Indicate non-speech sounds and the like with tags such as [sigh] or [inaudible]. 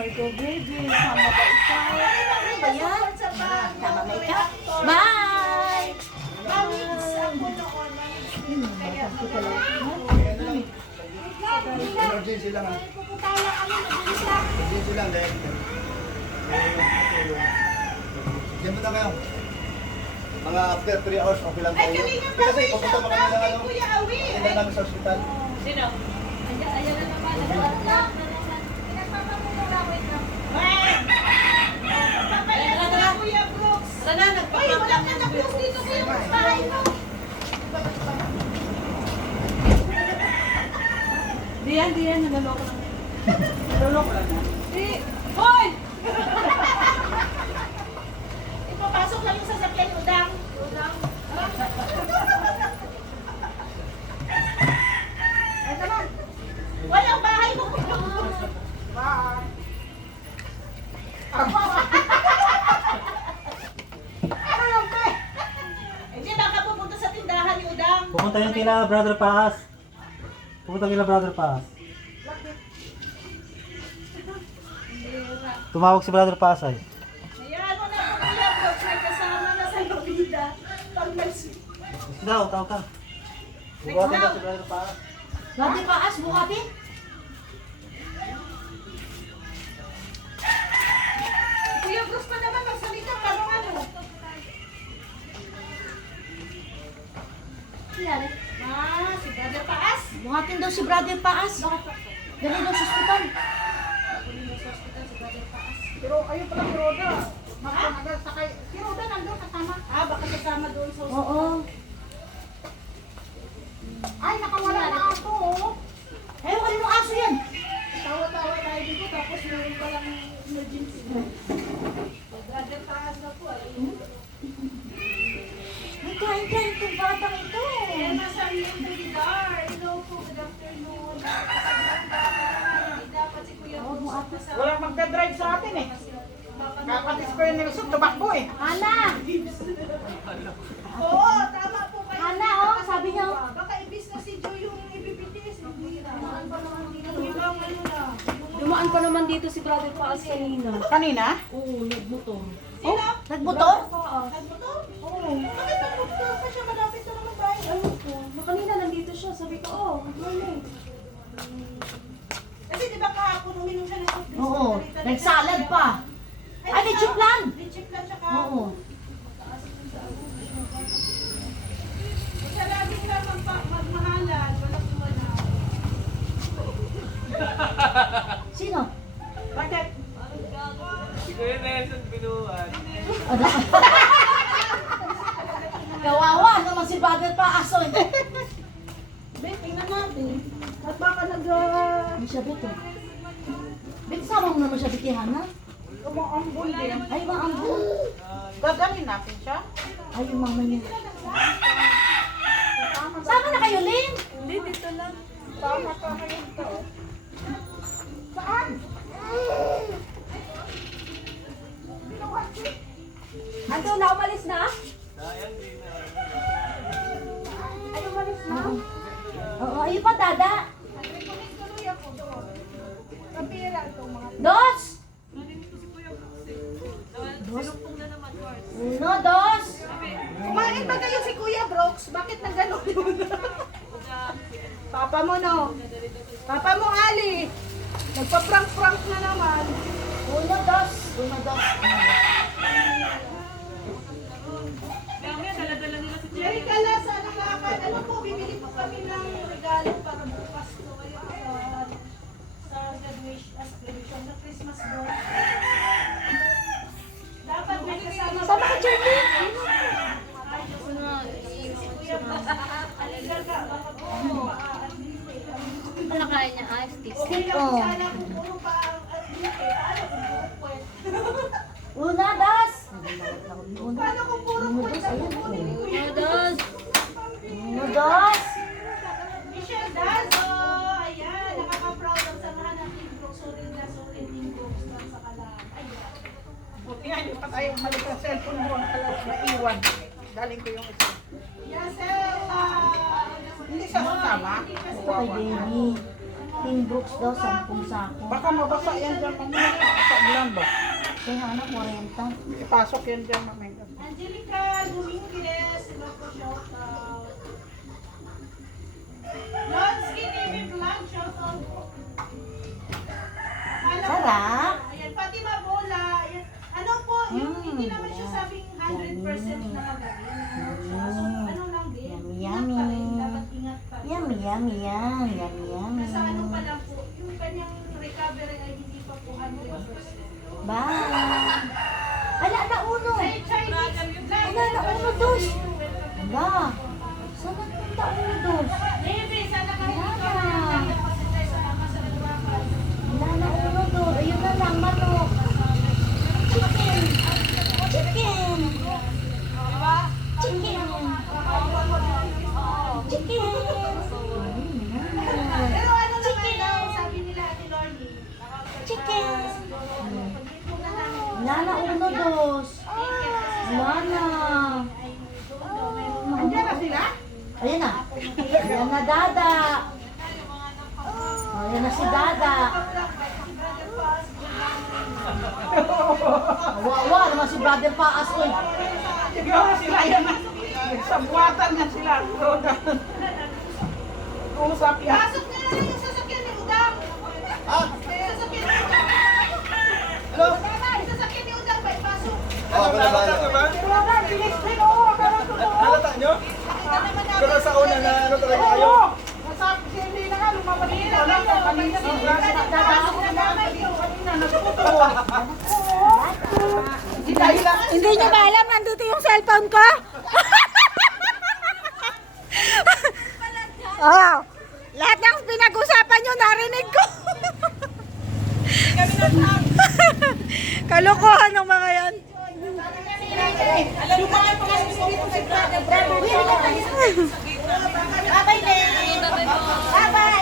may tubig, sama ba ikaw? Ano ba yan? Sama ba ikaw? Bye! Mamix ako noon. Kaya ako noon. Emergency lang ha. Pupunta lang kami mabilis lang. Emergency lang dahil. Diyan mo na kayo. Mga after 3 hours, okay lang tayo. Ay. Kasi pupunta pa kami ng ano. Kuya Awi. Kailan sa ospital. Sino? Ayan. Ayan na naman. Naloloko lang. Naloloko lang na. Di. Hoy! Ipapasok lang yung sasakyan udang. Udang. Ito na. Walang bahay mo. Bye. Udang. Pupunta yung kila Brother Paas. Pupunta kila Brother Paas. Tumawag si Brother Paas ay. Ayan mo na po Kuya Brooks, may kasama na sa lobida. Pag nag- Daw, tawag ka. Bubuhatin daw si Brother Paas. Dati paas, bukatin. Kuya Brooks pa naman magsalita parang ano. Kaya Ah, si Brother Paas. Bukatin daw si brother paas. Dali daw sa ospital. Pero ayun pala si Roda. Baka nagal sakay. Si Roda nandun kasama. Ah, baka kasama doon sa Oo. Ay, nakawala na ako. Walang magdadrive sa atin eh. Kapatis ko yung Nelson, tumakbo eh. Ana! Oo, tama po kayo. Ana, oh, sabi niya. Baka ibis na si Joy yung ibibitis. Dumaan pa naman dito. Ibang ano. Dumaan pa naman dito si Brother Paas kanina. Kanina? Oo, nagmotor. Sino? Nagmotor? Nagmotor? Oo. Bakit nagmotor pa siya? Malapit na naman tayo. Ayun po. Na kanina nandito siya. Sabi ko, oh, good kahapon uminom siya ng soft drinks? Oo. Nagsalad pa. Ay, may chip lang. May chip lang siya Oo. Basta laging lang magpa- magmahalan. Walang wala. Sino? Bakit? [laughs] Kawawa naman si brother paas. Oh. Ben, tingnan natin. At baka nag... Hindi siya buto. Bit, sama mo naman siya bitihan na. Umaambol din. Ay, maambun. Gaganin natin siya. Ay, yung mama niya. Sama na kayo, Lynn. Hindi, dito lang. Tama ka ngayon to. Saan? Ando, na umalis na? Ay, umalis na. Oo. Oo, ayun pa, dada. Ba kayo si Kuya Brooks? Bakit nang gano'n yun? [laughs] Papa mo no? Papa mo Ali? Nagpa-prank-prank na naman. Uno, dos! Uno, dos. Naiwan. Daling ko yung ah, Hindi siya sasama. Ito kay baby. Team Brooks daw, sampung sako. Baka mabasa yan dyan mamaya. Sa ulan ba? Kaya anak, 40. Ipasok yan dyan mamaya. Angelica Dominguez, sila po shout out. Lonsky TV Vlog, shout out? Sarap. Ayan, pati mabola. Ayan. Ano po, yung Mm, hindi naman siya sabing 100% na magaling. Ano siya? So, ano lang din. Yummy, yummy. Yummy, yummy, yum, yummy, yummy. Nasa ano pa lang po, yung kanyang recovery ay hindi pa po 100%. Bye. Ala, ala, uno. Ay, Chinese vlog. Ala, ala, uno, dos. Ala. Saan nagpunta uno, dos? Baby, sana kahit Wala ikaw na. na lang tayo kasi tayo sama sa nagwakas. Wala na uno, dos. Ayun na lang, manok. Chicken. Chicken. Chicken. Chicken. Pero ano naman daw, sabi nila Ate Lordy, Chicken. pag-ito na na uno, dos. Wala na. Andiyan na sila? Ayan na. Ayan na, Dada. Ayan na si Dada. Awa-awa naman si Brother Paas, oy. Siguro sila yan. Nagsabuatan yan sila. Usap yan. Pasok na lang yung sasakyan ni Udang. Ha? Sasakyan ni Udang. Ano? Tama, yung sasakyan ni Udang ba ipasok? Oh, ako na ba? Pero nga, bilis din. Oo, akala ko to. Halata nyo? Pero sa una na ano talaga kayo? Nasabi si hindi na nga, lumabas dito lang. Kanina, na. Hindi niyo ba alam, nandito yung cellphone ko? oh, lahat ng pinag-usapan niyo narinig ko. [laughs] Kalokohan ng mga yan. Bye-bye, Len. Bye-bye.